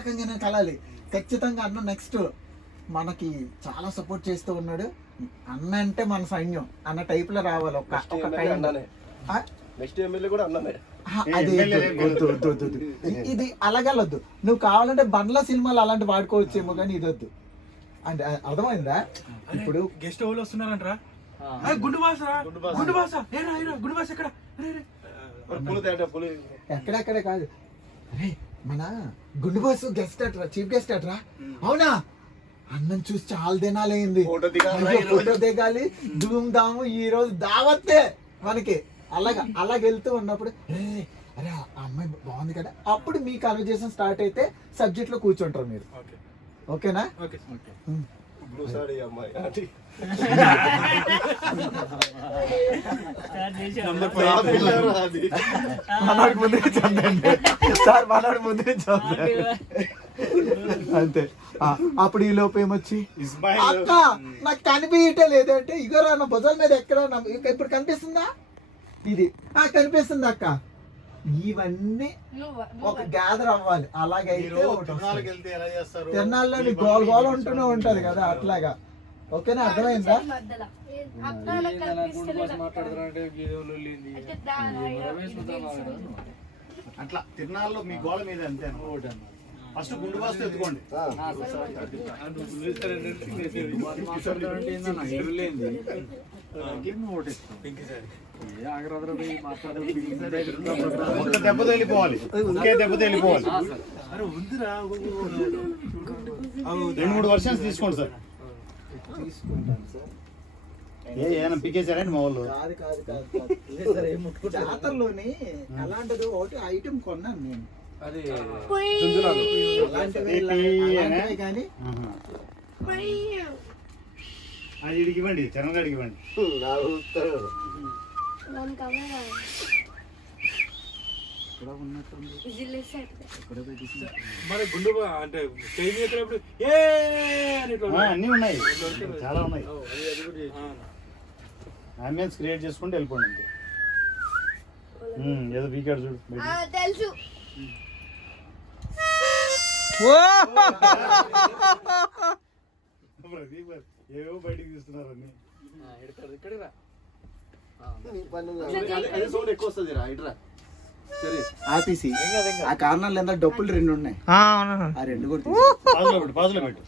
రకంగానే కలాలి ఖచ్చితంగా. అన్న నెక్స్ట్ మనకి చాలా సపోర్ట్ చేస్తూ ఉన్నాడు. అన్న అంటే మన సైన్యం అన్న టైప్ లో రావాలి. ఇది అలాగలొద్దు. నువ్వు కావాలంటే బండ్ల సినిమాలు అలాంటి వాడుకోవచ్చేమో కానీ ఇది వద్దు అంటే అర్థమైందా? ఇప్పుడు గెస్ట్ హౌస్ వస్తున్నారంటరా ఎక్కడెక్కడే కాదు. మన గుండు బాస్ గెస్ట్ అట్రా, చీఫ్ గెస్ట్ అట్రా. అవునా? అన్నం చూసి చాలా దినాలైంది. ఫోటో దిగాలి, ధూమ్ ధాము. ఈ రోజు దావత్తే మనకి. అలాగెళ్తూ ఉన్నప్పుడు అరే ఆ అమ్మాయి బాగుంది కదా, అప్పుడు మీ కన్వర్జేషన్ స్టార్ట్ అయితే సబ్జెక్ట్ లో కూర్చుంటారు మీరు. ఓకేనా? మనోడి ముందే చందండి సార్, మనోడి ముందే చందండి అంతే. అప్పుడు ఈ లోపు ఏమొచ్చి అక్క నాకు కనిపించటే లేదంటే ఇగోరా నా భుజాల మీద ఎక్కడ ఇప్పుడు కనిపిస్తుందా? ఇది కనిపిస్తుంది అక్క. ఇవన్నీ ఒక గ్యాదర్ అవ్వాలి. అలాగైతే తిరణాల్లో గోల్ గోల్ ఉంటూనే ఉంటది కదా, అట్లాగా. ఓకేనా? అర్థమైందా? అట్లా తిరణాల్లో మీ గోళ మీద అంతే. ఫస్ట్ గుండు బాస్ ఎత్తుకోండి. దెబ్బ తేలిపోవాలి, ఒకే దెబ్బ తేలిపోవాలి. 2-3 వర్షన్స్ తీసుకోండి సార్. ఏమైనా పికేసారండి మా వాళ్ళు? జాతరలోని అలాంటిది ఒకటి ఐటమ్ కొన్నాను నేను. అది ఇడికి ఇవ్వండి, చరణ్ గారికి ఇవ్వండి. అన్నీ ఉన్నాయి, చాలా ఉన్నాయి. అంబియన్స్ క్రియేట్ చేసుకుంటే వెళ్ళిపోండి అంతే. ఏదో వీకెండ్ చూడు తెలుసు. ఏవో బయటికి తీస్తున్నారు అన్ని. ఆపేసి ఆ కారణాలు ఎంత డబ్బులు 2 ఉన్నాయి. ఆ 2 కూడా పాజులో పెట్టు.